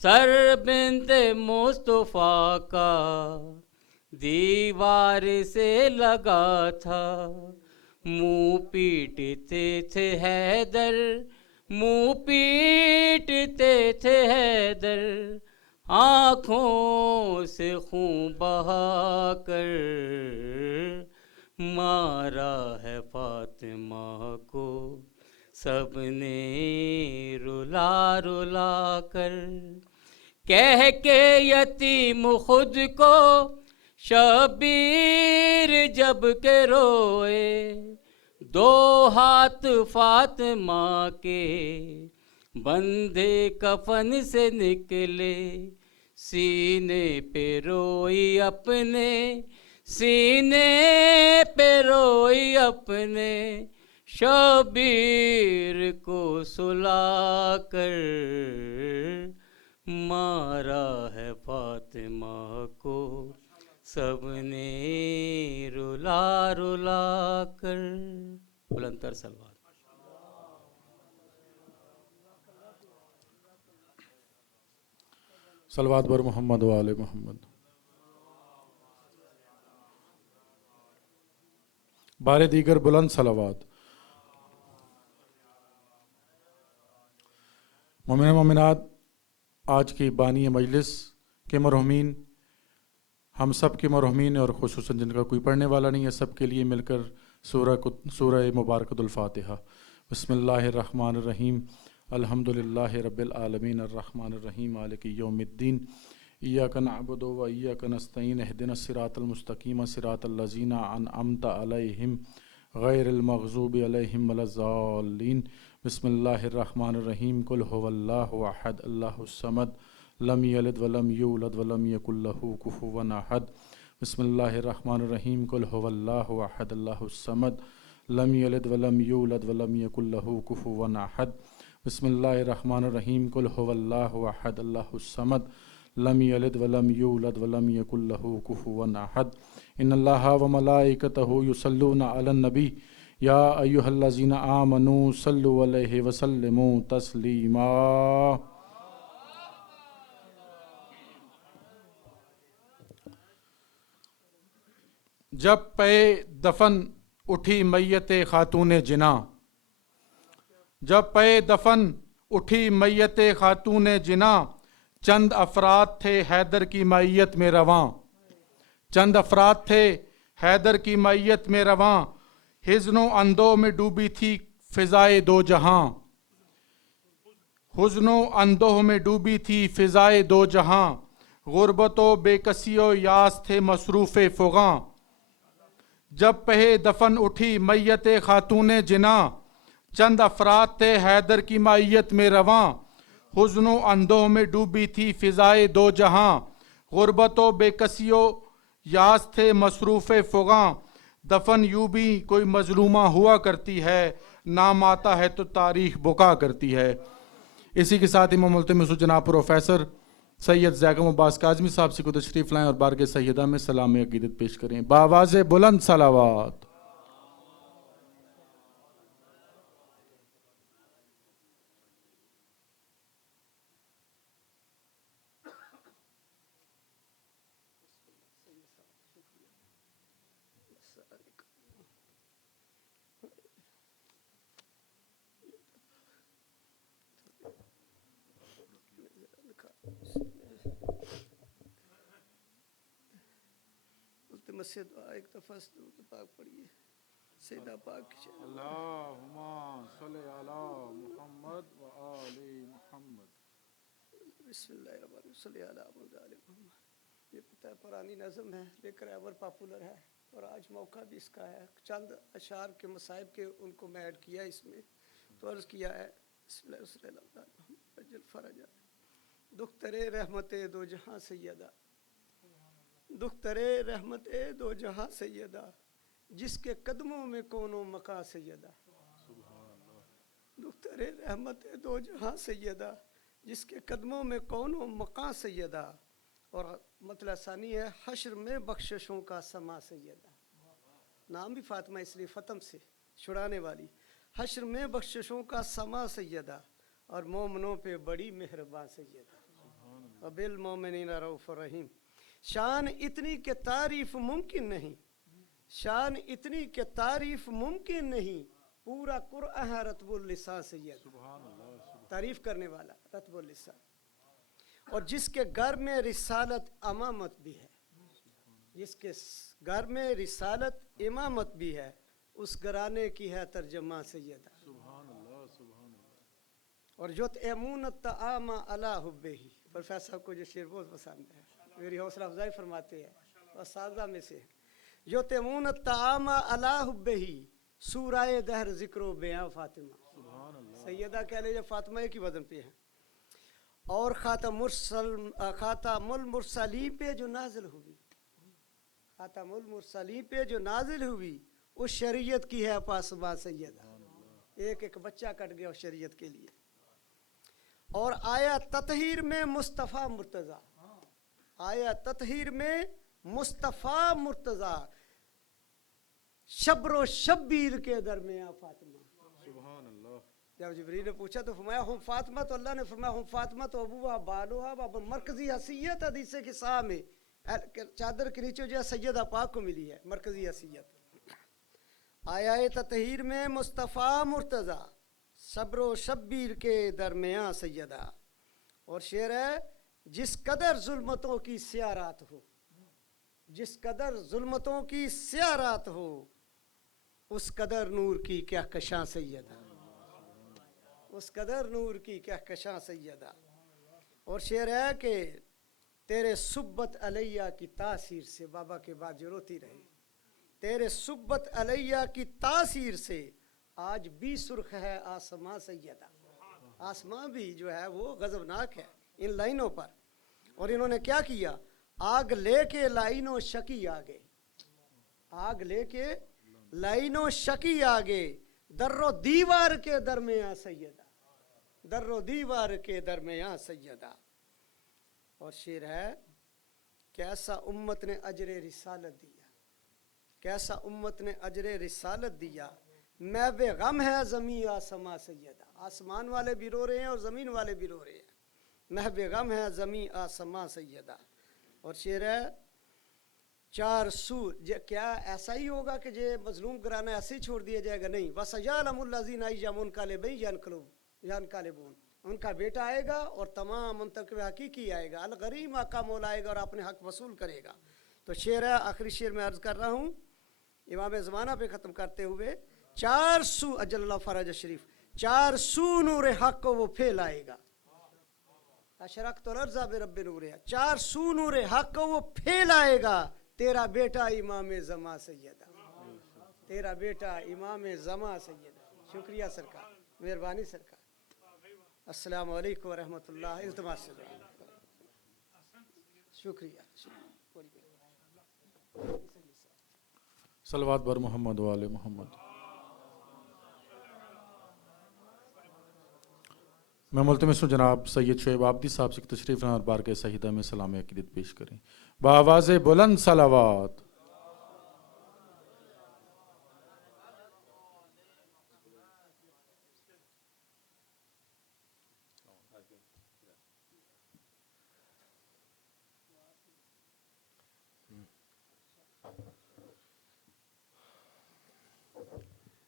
سر بنت مصطفیٰ کا دیوار سے لگا تھا، منہ پیٹتے تھے حیدر، منہ پیٹتے تھے حیدر، آنکھوں سے خون بہا کر، مارا ہے فاطمہ کو سب نے رلا رلا کر، کہہ کے یتیم خود کو شبیر جب کہ روئے، دو ہاتھ فاطمہ کے بندھے کفن سے نکلے، سینے پہ روئی اپنے، سینے پہ روئی اپنے، شبیر کو سلا کر، مارا ہے فاطمہ کو سب نے رلا رلا کر، بلند تر سلوات۔ صلوات بر محمد و آل محمد۔ بار دیگر بلند صلوات۔ مومن مومنات، آج کی بانی مجلس کے مرحومین، ہم سب کے مرحومین اور خصوصاً جن کا کوئی پڑھنے والا نہیں ہے، سب کے لیے مل کر سورہ مبارکۃ الفاتحہ۔ بسم اللہ الرحمن الرحیم، الحمدللہ رب العالمین الرحمن الرحیم مالک یوم الدین، ایاک نعبد و ایاک نستعین، اہدنا الصراط المستقیم صراط الذین انعمت علیہم غیر المغضوب علیہم ولا الضالین۔ بسم اللہ الرحمن الرحیم، قل هو اللہ احد اللہ الصمد لم یلد ولم یولد ولم یکن لہ کفوا احد۔ بسم اللہ الرحمن الرحیم، قل هو اللہ احد اللہ الصمد لم یلد ولم یولد ولم یکن لہ کفوا احد۔ بسم اللہ الرحمن الرحیم، قل هو اللہ احد اللہ الصمد لم یلد ولم یولد ولم یکن لہ کفوا احد۔ ان اللہ و ملائکتہ یصلون علی النبی یا ایھا الذین آمنوا صلوا علیہ وسلموا تسلیما۔ جب پہ دفن اٹھی میت خاتون جنا، جب پہ دفن اٹھی میت خاتون جنا، چند افراد تھے حیدر کی معیت میں رواں، چند افراد تھے حیدر کی معیت میں رواں، حزن و اندو میں ڈوبی تھی فضائے دو جہاں، حزن و اندوہ میں ڈوبی تھی فضائے دو جہاں، غربت و بے کسی و یاس تھے مصروف فغاں، جب پہ دفن اٹھی میت خاتون جنا، چند افراد تھے حیدر کی مائیت میں رواں، حزن و اندوہ میں ڈوبی تھی فضائے دو جہاں، غربت و بے کسی و یاس تھے مصروف فغاں، دفن یوں بھی کوئی مظلومہ ہوا کرتی ہے، نام آتا ہے تو تاریخ بکا کرتی ہے۔ اسی کے ساتھ امام ملتمس جناب پروفیسر سید زیگم عباس کاظمی صاحب سے کو تشریف لائیں اور بارگاہ سیدہ میں سلام عقیدت پیش کریں۔ بآواز بلند صلوات۔ سے دعا ایک دفعہ درود پاک پڑھیے سیدہ پاک کی شان۔ اللہم صلی علی محمد و آل محمد۔ بسم اللہ الرحمن الرحیم صلی علی محمد۔ یہ پتہ ہے پرانی نظم ہے لیکن ایور پاپولر ہے اور آج موقع بھی اس کا ہے۔ چند اشعار کے مصائب کے ان کو میں ایڈ کیا اس میں تو عرض کیا ہے بسم اللہ صلی اللہ علیہ وسلم اجل فرجا دختر رحمت دو جہاں سیدہ، دختر رحمت دو جہاں سیدہ، جس کے قدموں میں کون و مقا سیدہ، دختر رحمت دو جہاں سیدہ، جس کے قدموں میں کون و مقا سیدہ، اور مطلع ثانی ہے حشر میں بخششوں کا سما سیدہ، نام بھی فاطمہ اس لیے فتم سے چھڑانے والی، حشر میں بخششوں کا سما سیدہ، اور مومنوں پہ بڑی مہربان سیدہ، وبالمومنین رؤوف رحیم۔ شان اتنی کہ تعریف ممکن نہیں، شان اتنی کہ تعریف ممکن نہیں، پورا قرآن ہے رتب اللسان سید، تعریف کرنے والا رتب اللسان، اور جس کے گھر میں رسالت امامت بھی ہے، جس کے گھر میں رسالت امامت بھی ہے، اس گھرانے کی ہے ترجمہ سیدہ، اور جو تأمون الطعام علی حبہ، پروفیسر صاحب کو جو شعر بہت پسند ہے، میری حوصلہ افزائی فرماتے ہیں اساتذہ میں سے، جو تأمون الطعام علی حبہ سورہ دہر ذکر و بیان فاطمہ، سیدہ کہہ لے جو فاطمہ ایک ہی وزن پہ ہیں، اور خاتم المرسلین پہ جو نازل ہوئی، خاتم المرسلین پہ جو نازل ہوئی، اس شریعت کی ہے پاسباں سیدہ، ایک ایک بچہ کٹ گیا اس شریعت کے لیے، اور آیا تطہیر میں مصطفیٰ مرتضیٰ، آیا تطہیر میں مصطفیٰ مرتضیٰ، شبر و شبیر کے درمیان فاطمہ، جب جبریل نے پوچھا تو فرمایا ہم فاطمہ، تو اللہ نے فرمایا ہم فاطمہ تو ابوہا بالوہا باب مرکزی حیثیت حدیث کے ساتھ میں چادر کے نیچے جو ہے سیدہ پاک کو ملی ہے مرکزی حیثیت، آیا تطہیر میں مصطفیٰ مرتضیٰ، صبر و شبیر کے درمیان سیدہ، اور شعر ہے جس قدر ظلمتوں کی سیاہ رات ہو، جس قدر ظلمتوں کی سیاہ رات ہو، اس قدر نور کی کہکشاں سیدہ، اس قدر نور کی کہکشاں سیدہ، اور شعر ہے کہ تیرے صبت علیہ کی تاثیر سے، بابا کے بعد جو روتی رہی، تیرے صبت علیہ کی تاثیر سے آج بھی سرخ ہے آسمان سیدہ، آسمان بھی جو ہے وہ غضبناک ہے ان لائنوں پر، اور انہوں نے کیا کیا، آگ لے کے لائنوں شکی آگے، آگ لے کے لائنوں شکی آگے، در و دیوار کے درمیان سیدہ، در و دیوار کے درمیان سیدہ، اور شعر ہے کیسا امت نے اجر رسالت دیا، کیسا امت نے اجر رسالت دیا، میں بے غم ہے زمین آسمان سیدہ، آسمان والے بھی رو رہے ہیں اور زمین والے بھی رو رہے ہیں، میں بے غم ہے زمین آسمان سیدہ، اور شعر ہے چار سور، کیا ایسا ہی ہوگا کہ یہ مظلوم گھرانہ ایسے ہی چھوڑ دیا جائے گا؟ نہیں، وَسَيَعْلَمُ الَّذِينَ أَيَّ يَنقَلِبُونَ، ان کا بیٹا آئے گا اور تمام منتخب حقیقی آئے گا، الغریم آقا مولا آئے گا اور اپنے حق وصول کرے گا۔ تو شعر ہے، آخری شعر میں عرض کر رہا ہوں امام زمانہ پہ ختم کرتے ہوئے چار سو اجل اللہ فرج شریف، چار سو نور حق کو وہ پھیلائے گا. اشرقت الارض برب نورہا، چار سو نور حق کو وہ پھیلائے گا. تیرا بیٹا امام زمان سیدہ، تیرا بیٹا امام زمان سیدہ. شکریہ سرکار، مہربانی سرکار. السلام علیکم ورحمۃ اللہ. التماس سے شکریہ. صلوات بر محمد و آل محمد. میں ملتمس ہوں جناب سید شعیب آبدی صاحب سے تشریف لائیں اور بارگاہ سیدہ میں سلام عقیدت پیش کریں. بآواز بلند صلوات.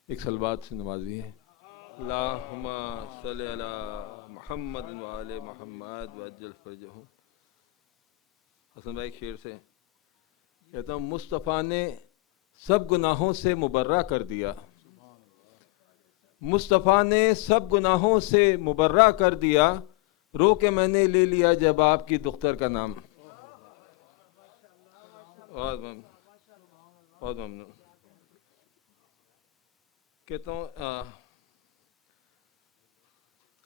ایک صلوات سے نوازی ہے. اللہم صلی علی محمد و آل محمد وعجل فرجہم. حسن بھائی ایک شعر سے کہتا ہوں، مصطفیٰ نے سب گناہوں سے مبرہ کر دیا، مصطفیٰ نے سب گناہوں سے مبرہ کر دیا، رو کے میں نے لے لیا جب آپ کی دختر کا نام. بہت ممنون. کہتا ہوں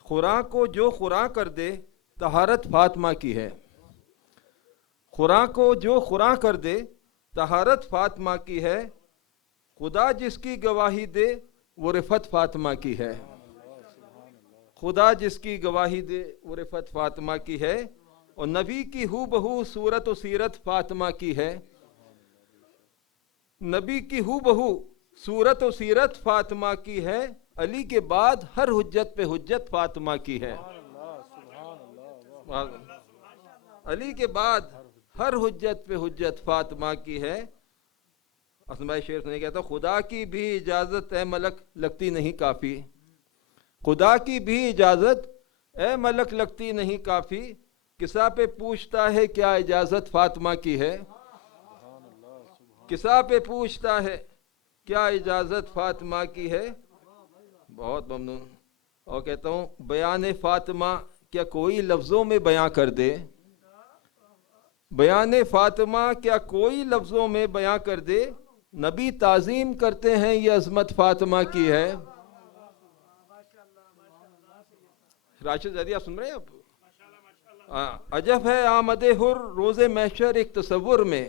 خدا کو جو خدا کر دے طہارت فاطمہ کی ہے، خدا کو جو خدا کر دے طہارت فاطمہ کی ہے، خدا جس کی گواہی دے وہ رفت فاطمہ کی ہے، خدا جس کی گواہی دے وہ رفت فاطمہ کی ہے. اور نبی کی ہو بہو صورت و سیرت فاطمہ کی ہے، نبی کی ہو بہو صورت و سیرت فاطمہ کی ہے، علی کے بعد ہر حجت پہ حجت فاطمہ کی ہے، علی کے بعد ہر حجت پہ حجت فاطمہ کی ہے. حسن بھائی شعر سنے کہتا خدا کی بھی اجازت اے ملک لگتی نہیں کافی، خدا کی بھی اجازت اے ملک لگتی نہیں کافی، کسا پہ پوچھتا ہے کیا اجازت فاطمہ کی ہے، کسا پہ پوچھتا ہے کیا اجازت فاطمہ کی ہے. بہت ممنون. اور کہتا ہوں بیان فاطمہ کیا کوئی لفظوں میں بیاں کر دے، بیان فاطمہ کیا کوئی لفظوں میں بیاں کر دے، نبی تعظیم کرتے ہیں یہ عظمت فاطمہ کی ہے. راشد زیدی آپ سن رہے ہیں آپ؟ عجب ہے آمد حر روز محشر ایک تصور میں،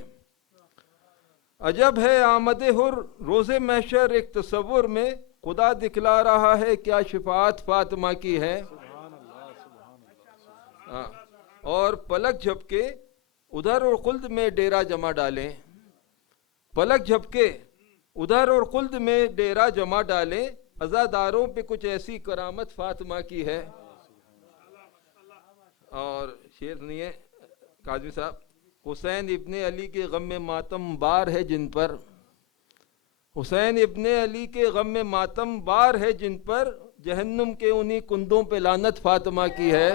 عجب ہے آمد حر روز محشر ایک تصور میں، خدا دکھلا رہا ہے کیا شفاعت فاطمہ کی ہے. اور پلک جھپکے ادھر اور خلد میں ڈیرا جمع ڈالیں، پلک جھپکے ادھر اور خلد میں ڈیرا جمع ڈالیں، عزاداروں پہ کچھ ایسی کرامت فاطمہ کی ہے. اور شعر سنیے کاظمی صاحب. حسین ابن علی کے غم میں ماتم بار ہے جن پر، حسین ابن علی کے غم میں ماتم بار ہے جن پر، جہنم کے انہی کندوں پہ لعنت فاطمہ کی ہے.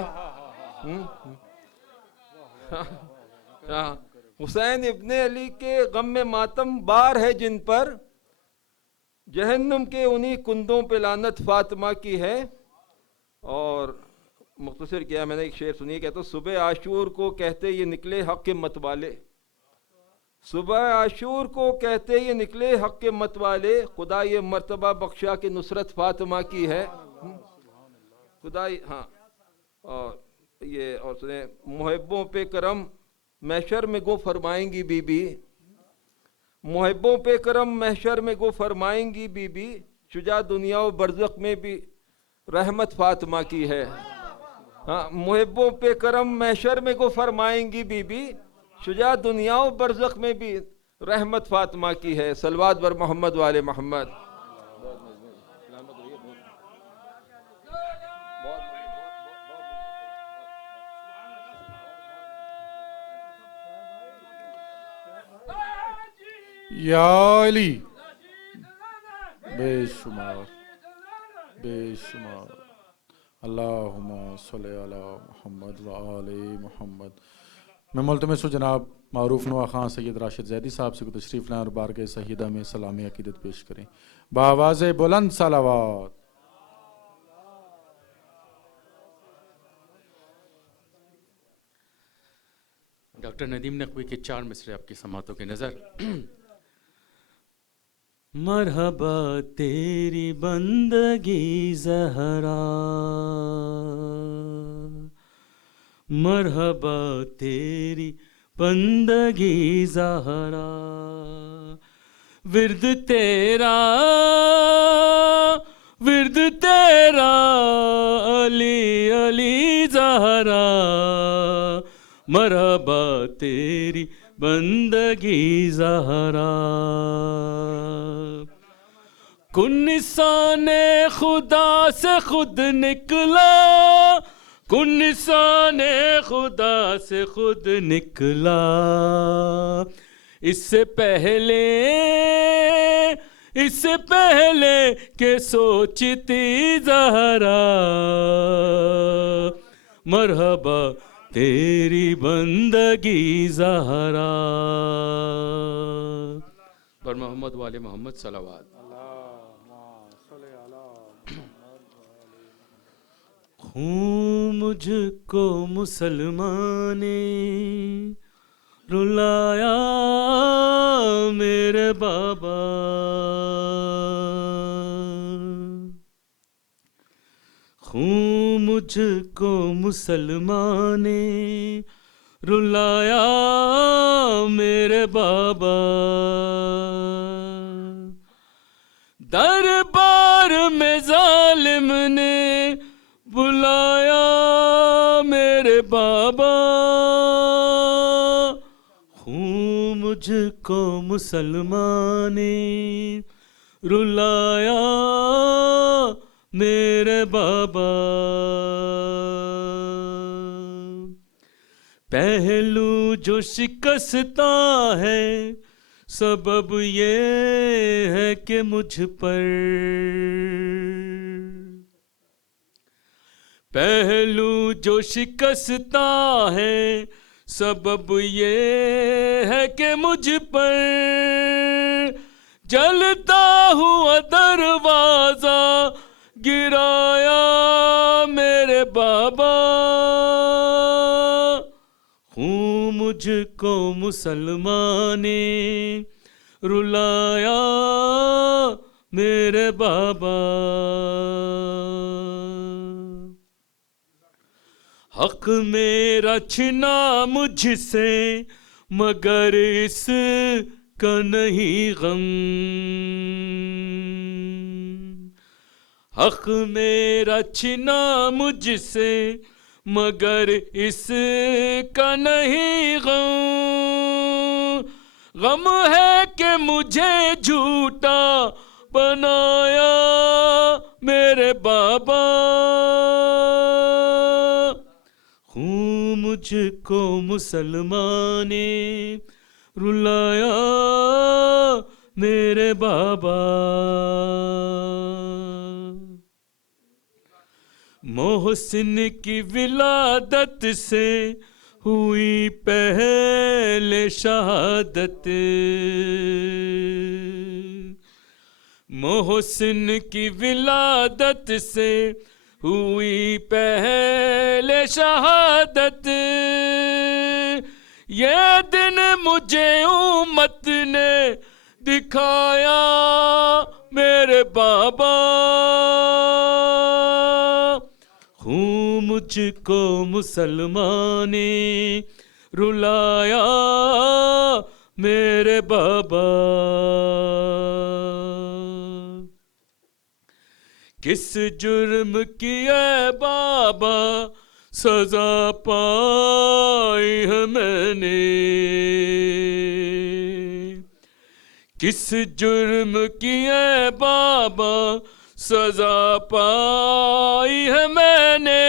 حسین ابن علی کے غم میں ماتم بار ہے جن پر، جہنم کے انہی کندوں پہ لعنت فاطمہ کی ہے. اور مختصر کیا میں نے ایک شعر سنی، کہتا صبح عاشور کو کہتے یہ نکلے حق کے متوالے، صبح عاشور کو کہتے یہ نکلے حق کے متوالے، خدا یہ مرتبہ بخشا کہ نصرت فاطمہ کی ہے. خدا ہاں. اور یہ اور سنیں محبوں پہ کرم محشر میں گو فرمائیں گی بی بی، محبوں پہ کرم محشر میں گو فرمائیں گی بی بی، شجاع دنیا و برزخ میں بھی رحمت فاطمہ کی ہے. ہاں محبوں پہ کرم محشر میں گو فرمائیں گی بی بی، شجاع دنیا و برزخ میں بھی رحمت فاطمہ کی ہے. صلوات بر محمد والے محمد. یا علی بے شمار بے شمار. اللہم صلی علی محمد و آل محمد. میں ملتمس ہوں جناب معروف نوا خان سید راشد زیدی صاحب سے کو تشریف لائیں اور بارگاہ سیدہ میں سلام عقیدت پیش کریں بآواز بلند صلوات. ڈاکٹر ندیم نقوی کے 4 مصرے آپ کی سماعتوں کی نظر. مرحبا تیری بندگی زہرا، مرحبا تیری بندگی زہرا، ورد تیرا علی علی زہرا، مرحبا تیری بندگی زہرا. کنسان خدا سے خود نکلا، کنسان خدا سے خود نکلا، اس سے پہلے کہ سوچتی زہرا، مرحبا تیری بندگی زہرا. پر محمد والے محمد صلوات. خون مجھ کو مسلمان نے رلایا میرے بابا، خون مجھ کو مسلمان نے رلایا میرے بابا، دربار میں ظالم نے بلایا میرے بابا، خون مجھ کو مسلمان نے رلایا میرے بابا. پہلو جو شکستہ ہے سبب یہ ہے کہ مجھ پر، پہلو جو شکستہ ہے سبب یہ ہے کہ مجھ پر، جلتا ہوا دروازہ گرایا میرے بابا، خون مجھ کو مسلمان نے رلایا میرے بابا. حق میرا چھنا مجھ سے مگر اس کا نہیں غم، حق میرا چھنا مجھ سے مگر اس کا نہیں غم، غم ہے کہ مجھے جھوٹا بنایا میرے بابا، خون مجھ کو مسلمان نے رلایا میرے بابا. محسن کی ولادت سے ہوئی پہلے شہادت، محسن کی ولادت سے ہوئی پہلے شہادت، یہ دن مجھے امت نے دکھایا میرے بابا، خون مجھ کو مسلمان نے رلایا میرے بابا. کس جرم کی اے بابا سزا پائی ہے میں نے، کس جرم کی اے بابا سزا پائی ہے میں نے،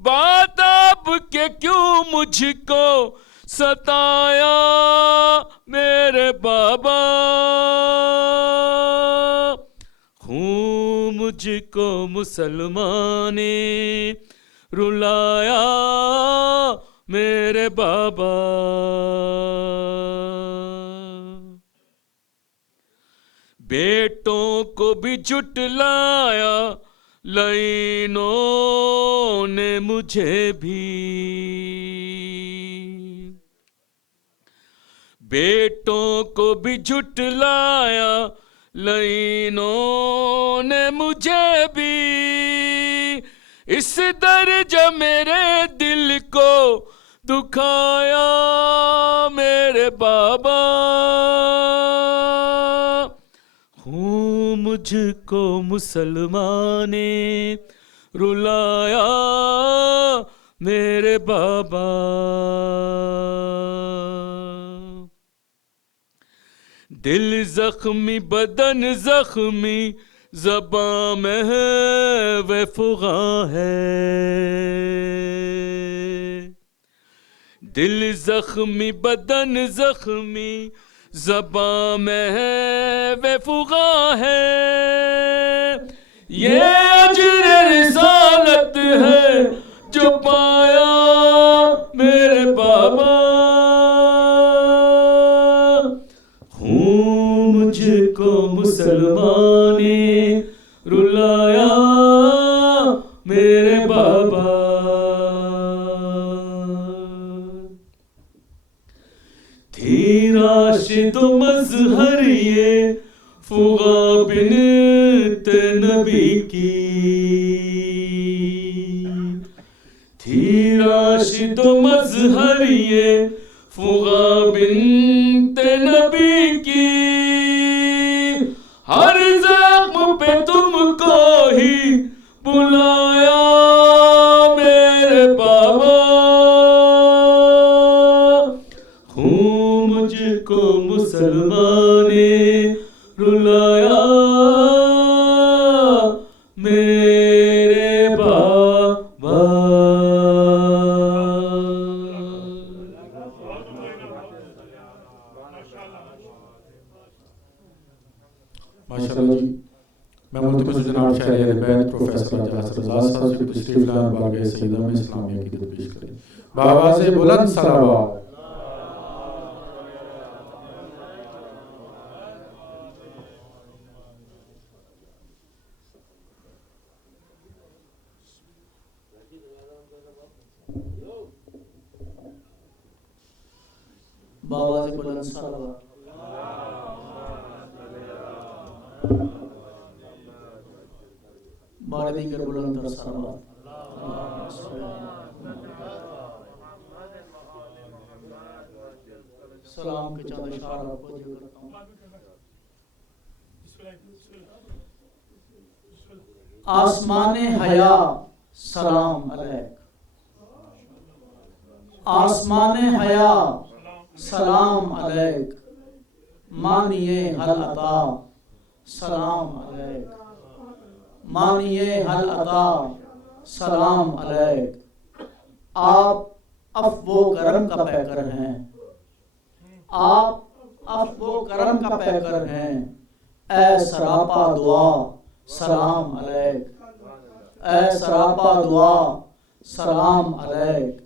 بات آپ کے کیوں مجھ کو ستایا میرے بابا، خون مجھ کو مسلمان نے رلایا میرے بابا. بیٹوں کو بھی جھٹلایا لعینوں نے مجھے بھی. بیٹوں کو بھی جھٹلایا لعینوں نے مجھے بھی. اس درجہ میرے دل کو دکھایا میرے بابا. ہوں مجھ کو مسلمان نے رلایا میرے بابا. دل زخمی بدن زخمی زباں میں ہے وہ فغاں ہے. دل زخمی بدن زخمی زباں میں ہے وہ فغاں ہے. یہ اجر رسالت ہے جو پایا میرے بابا. ہوں مجھ کو مسلمان نے رلایا میرے بابا. تھی راشد و مظہر یہ فغا بنت نبی کی. تھی راشد و مظہر یہ فغا بنت نبی کی. ہر زخم پہ تم کو ہی بلایا میرے بابا. ہوں مجھ کو مسلمان نے رلایا میرے بابا. ماشاءاللہ جی. میں ملتمس جناب شاعر اہل بیت پروفیسر راجہ حسن رضا صاحب سے تشریف لائیں بارگاہ سیدہ میں اسلامی عقیدت پیش کریں. بآواز بلند صلوات. بآواز بلند صلوات. بار دیگر بلند تر صلوات. سلام کے چند اشعار آپ کو ذکر کرتا ہوں. آسمان حیا سلام علیک. آسمان حیا سلام علیک. مانیے حل عطا سلام علیک. مانیے حل عطا سلام علیک. آپ عفو و کرم کا پیکر ہیں. آپ عفو و کرم کا پیکر ہیں. اے سراپا دعا سلام علیک. اے سراپا دعا سلام علیک.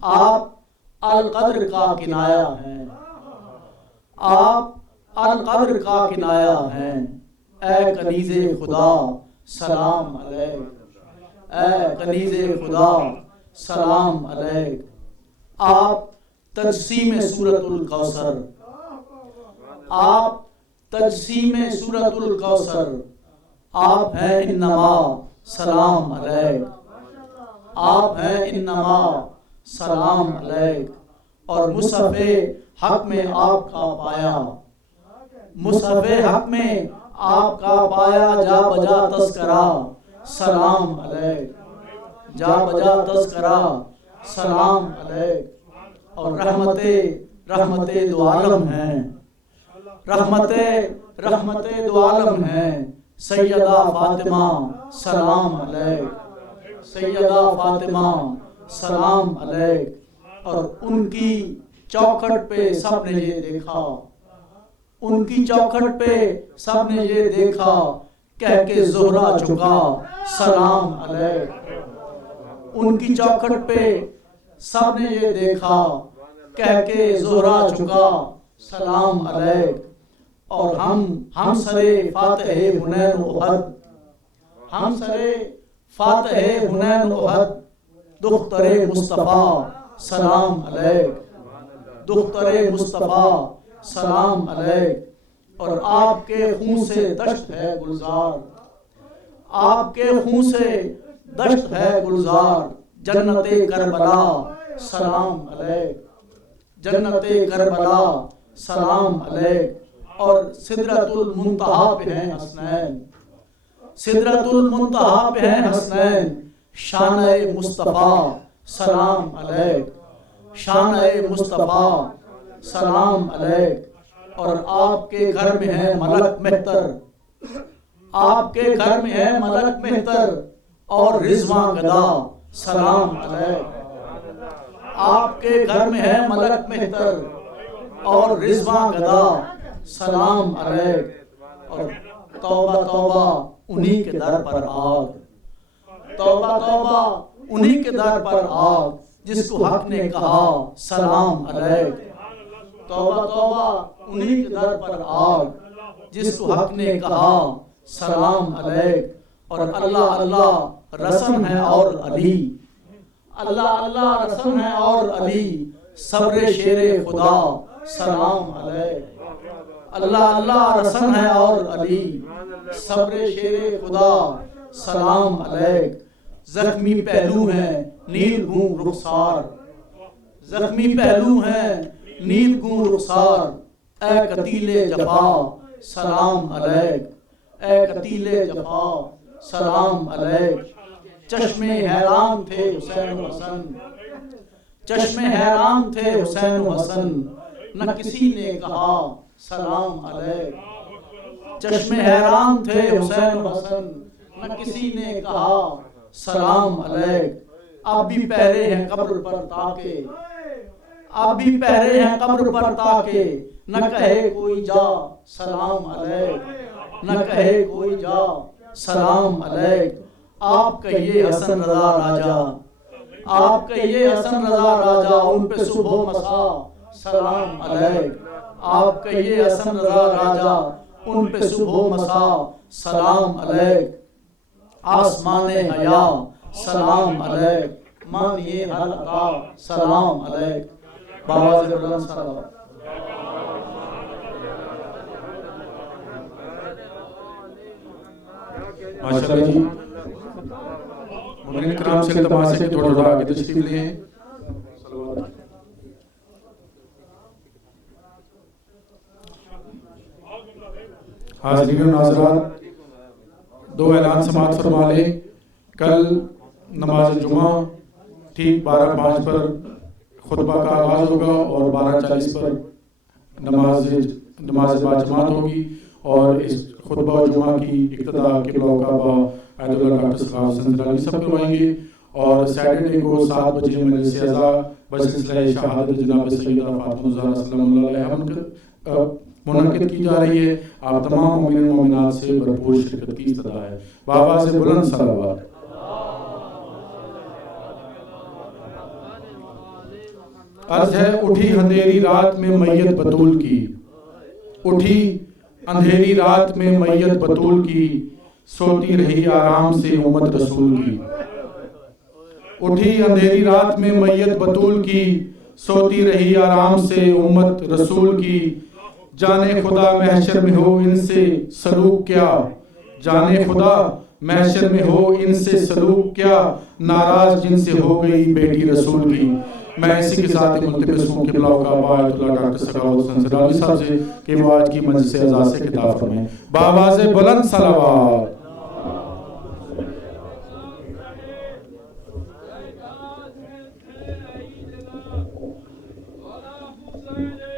آپ القدر کا کنایا ہیں. آپ القدر کا کنایا ہیں. اے کنیز خدا سلام علیک. اے کنیز خدا سلام علیک. آپ تجسیم سورۃ الکوثر. آپ تجسیم سورۃ الکوثر. آپ ہیں انما سلام علیک. آپ ہیں انما سلام علیک. اور مصحف حق میں آپ کا پایا. مصحف حق میں آپ کا پایا جا بجا تذکرہ سلام علیک. جا بجا تذکرہ سلام علیک. اور رحمت دو عالم ہیں. رحمت دو عالم ہیں. سیدہ فاطمہ سلام علیک. سیدہ فاطمہ سلام علیک. اور ان کی چوکھٹ پہ سب نے یہ دیکھا. ان کی چوکھٹ پہ سب نے یہ دیکھا کہہ کے زہرا جھکا سلام علیک. ان کی چوکھٹ پہ سب نے یہ دیکھا کہہ کے زہرا چکا سلام علیک. اور ہم سرے فاتح حنین و احد، ہم سرے فاتح حنین و احد، دختر مصطفیٰ سلام علیک، دختر مصطفیٰ سلام علیک. اور آپ کے خون سے دشت ہے گلزار، آپ کے خون سے دشت ہے گلزار، جنت کربلا سلام علیک، جنت کربلا سلام علیک. اور سدرۃ المنتہا پہ ہیں حسنین، سدرۃ المنتہا پہ ہیں حسنین، شان مصطفیٰ سلام علیک، شان مصطفیٰ سلام علیک. اور آپ کے گھر میں ہے ملک مہتر، آپ کے گھر میں ہے ملک مہتر اور رضواں گدا سلام علیک، آپ کے گھر میں ہے ملک مہتر اور رضواں گدا سلام علیک. اور توبہ توبہ انہی کے در پر آگ، توبہ توبہ انہی کے در پر آگ، جس کو حق نے کہا سلام علیک. توبہ توبہ انہی کے در پر آگ، جس کو حق نے کہا سلام علیک. اور اللہ اللہ رسم ہے اور علی، اللہ اللہ رسم ہے اور علی، صبر شیر خدا سلام علیک. اللہ اللہ رسم ہے اور علی، صبر شیر خدا سلام علیک. زخمی پہلو ہیں نیل گون رخسار، زخمی پہلو ہیں نیل گون رخسار، اے قتیل جفا سلام علیک، اے قتیل جفا سلام علیک. چشم حیران تھے حسین و حسن، چشم حیران تھے حسین و حسن، نہ کسی نے کہا سلام علیک. چشم حیران تھے حسین و حسن، نہ کسی نے کہا سلام علیک. اب بھی پہرے ہیں قبر پر تاکہ، اب بھی پہرے ہیں قبر پر تاکہ، نہ کہے کوئی جا سلام علیک، نہ کہے کوئی جا سلام علیک. آپ کہیے حسن رضا راجہ، آپ کہیے حسن رضا راجہ، ان پہ صبح و مساء سلام علیک. آپ کہیے حسن رضا راجہ، ان پہ صبح و مساء سلام علیک. آسمان حیا سلام علیک، مانیے ہر عطا سلام علیک. باواز بلند صلوات. ماشاءاللہ جی، مدنی کرام سے التماس ہے کہ تھوڑا آگے تشریف لیں. حاضرین و ناظرات، دو اعلان سماعت فرما لیں. کل نماز جمعہ ٹھیک 12:05 پر خطبہ کا آغاز ہوگا اور 12:40 پر نماز باجماعت ہوگی. اور اس خطبہ جمعہ کی ابتدا قبلہ کعبہ عید اللہ ڈاکٹر ثقافت حسن علی صاحب کروائیں گے. اور سیٹرڈے کو 7 بجے مجلس اعزا بسلسلہ شہادت جناب سیدہ فاطمہ الزہرا سلام اللہ علیہا منعقد کی جا رہی ہے. آپ تمام مومنین و مومنات سے بھرپور شرکت کی استدعا ہے. بابا سے بلند صلوات. عرض ہے اٹھی اندھیری رات میں میت بطول کی، اٹھی اندھیری رات میں میت بطول کی، سوتی رہی آرام سے امت رسول کی. اٹھی اندھیری رات میں میت بطول کی، سوتی رہی آرام سے امت رسول کی. جانے خدا محشر میں ہو ان سے سلوک کیا، جانے خدا محشر میں ہو ان سے سلوک کیا، ناراض جن سے ہو گئی بیٹی رسول کی. میں اسی کے ساتھ ملتمس ہوں قبلہ کعبہ آیت اللہ ڈاکٹر ثقافت حسن علی صاحب سے کہ وہ آج کی مجلس اعزاز سے خطاب فرمائیں. بآواز بلند صلوات.